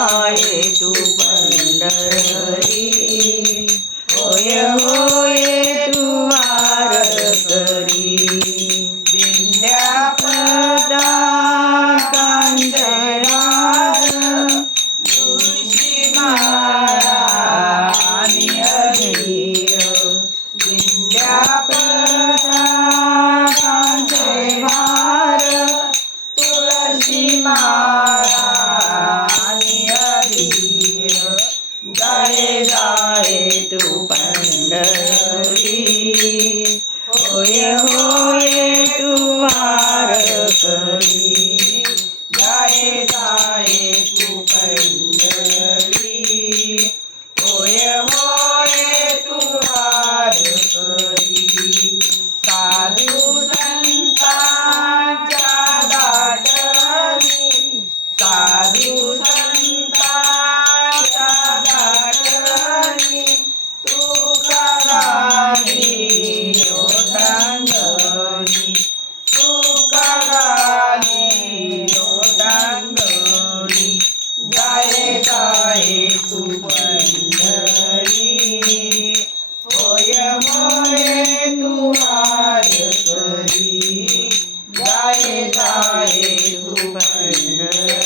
தாயே. जाय जाय तू पंढरी. होय होय तू वार करी. मये तुहार करी जाय जाय तू पंढर